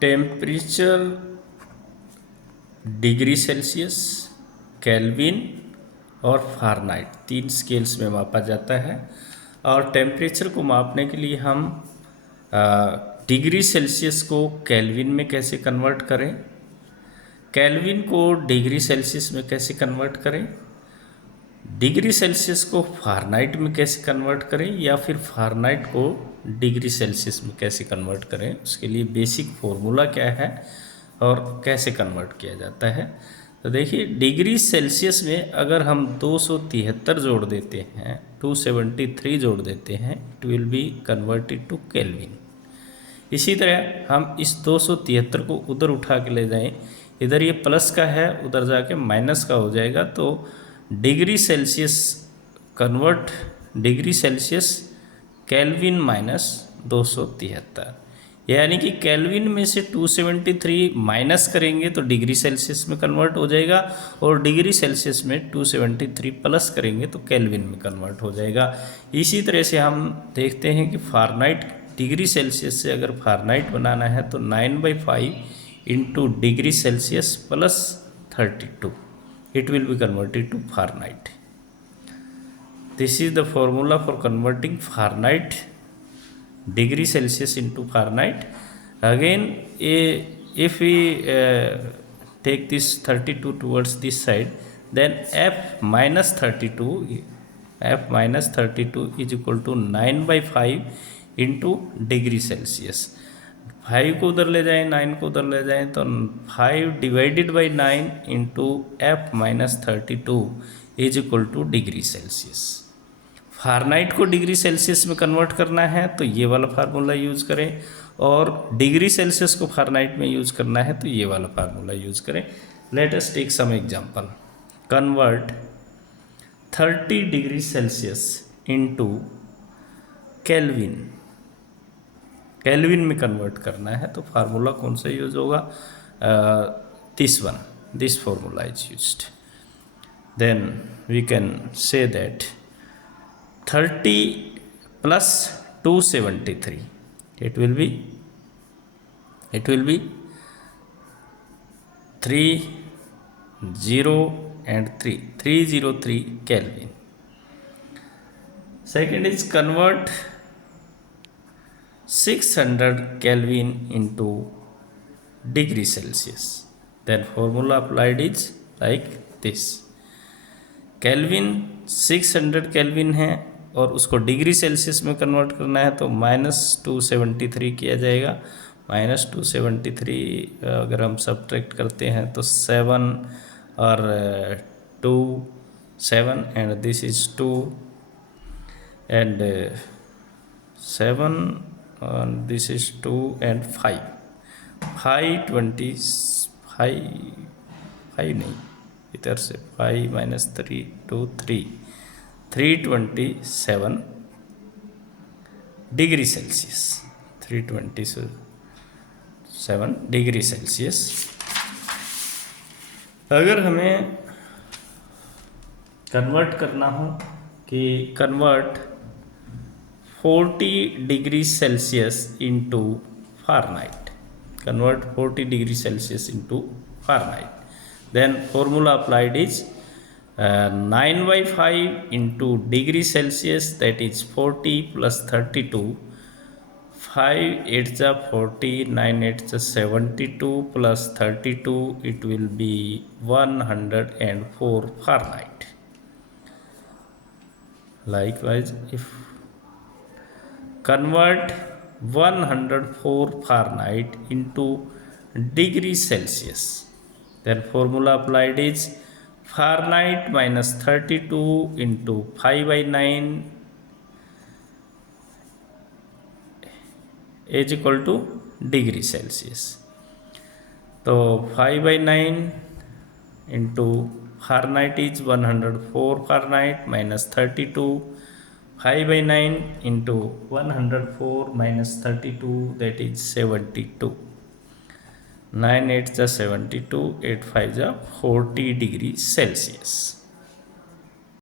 Temperature degree Celsius, kelvin और Fahrenheit 3 scales में मापा जाता है। और टेम्परेचर को मापने के लिए हम डिग्री सेल्सियस को केल्विन में कैसे कन्वर्ट करें, केल्विन को डिग्री सेल्सियस में कैसे कन्वर्ट करें, डिग्री सेल्सियस को फ़ारेनहाइट में कैसे कन्वर्ट करें, या फिर फ़ारेनहाइट को डिग्री सेल्सियस में कैसे कन्वर्ट करें, उसके लिए बेसिक फॉर्मूला क्या है और कैसे कन्वर्ट किया जाता है। तो देखिए, डिग्री सेल्सियस में अगर हम 273 जोड़ देते हैं, 273 जोड़ देते हैं, it will be converted to Kelvin. इसी तरह हम इस 273 को उधर उठा के ले जाएं, इधर ये प्लस का है, उधर जाके माइनस का हो जाएगा, तो degree Celsius convert degree Celsius kelvin minus 273, यानी कि केल्विन में से 273 माइनस करेंगे तो डिग्री सेल्सियस में कन्वर्ट हो जाएगा, और डिग्री सेल्सियस में 273 प्लस करेंगे तो केल्विन में कन्वर्ट हो जाएगा। इसी तरह से हम देखते हैं कि फ़ारेनहाइट डिग्री सेल्सियस से अगर फ़ारेनहाइट बनाना है तो 9/5 into degree Celsius plus 32, it will be converted to Fahrenheit. This is the formula for converting Fahrenheit degree Celsius into Fahrenheit. Again, if we take this 32 towards this side, then f minus 32 is equal to 9/5 into degree Celsius. 5 को उधर ले जाएं, 9 को उधर ले जाएं, तो 5 divided by 9 into F minus 32 is equal to degree Celsius. Fahrenheit को डिग्री सेल्सियस में कन्वर्ट करना है तो ये वाला फार्मूला यूज़ करें, और डिग्री सेल्सियस को फ़ारेनहाइट में यूज़ करना है तो ये वाला फार्मूला यूज़ करें। Let us take some example. Convert 30 degree Celsius into Kelvin, Kelvin में कन्वर्ट करना है तो फार्मूला कौन सा यूज होगा, this formula is used. Then we can say that 30 plus 273 it will be 303 Kelvin. Second is convert 600 Kelvin into degree Celsius. Then formula applied is like this. Kelvin 600 Kelvin है और उसको degree Celsius में convert करना है तो -273 किया जाएगा। -273 अगर हम सब्ट्रैक्ट करते हैं तो 7 और 2 7 and this is 2 and 7 and this is 2 and 5 5 नहीं, इधर से 5 minus 3 2 327 degree Celsius, 327 degree Celsius. अगर हमें कन्वर्ट करना हो कि convert 40 degree Celsius into Fahrenheit, convert 40 degree Celsius into Fahrenheit, then formula applied is 9/5 into degree Celsius, that is 40 plus 32, 5 8 is 40, 9 8 is 72 plus 32, it will be 104 Fahrenheit. Likewise, if convert 104 Fahrenheit into degree Celsius, then formula applied is Fahrenheit minus 32 into 5/9 is equal to degree Celsius. तो 5/9 into Fahrenheit is 104 Fahrenheit minus 32, 5/9 into 104 minus 32, that is 72. 9 8 is 72, 8 5 is 40 degree Celsius.